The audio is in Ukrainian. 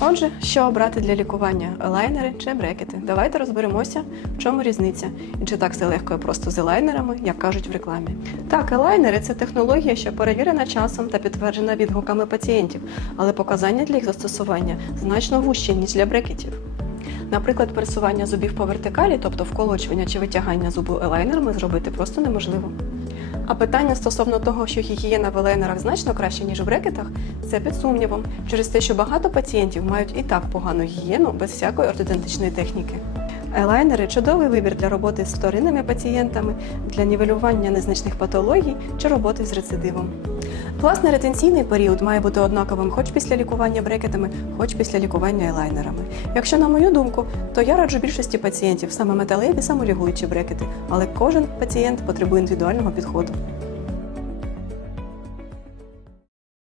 Отже, що обрати для лікування елайнери чи брекети? Давайте розберемося, в чому різниця і чи так все легко і просто з елайнерами, як кажуть в рекламі. Так, елайнери це технологія, що перевірена часом та підтверджена відгуками пацієнтів, але показання для їх застосування значно вужчі, ніж для брекетів. Наприклад, пересування зубів по вертикалі, тобто вколочування чи витягання зубу елайнерами, зробити просто неможливо. А питання стосовно того, що гігієна в елейнерах значно краще, ніж у брекетах, це під сумнівом, через те, що багато пацієнтів мають і так погану гігієну без всякої ортодонтичної техніки. Елайнери чудовий вибір для роботи з вторинними пацієнтами, для нівелювання незначних патологій чи роботи з рецидивом. Власне, ретенційний період має бути однаковим хоч після лікування брекетами, хоч після лікування елайнерами. Якщо на мою думку, то я раджу більшості пацієнтів саме металеві самолігуючі брекети, але кожен пацієнт потребує індивідуального підходу.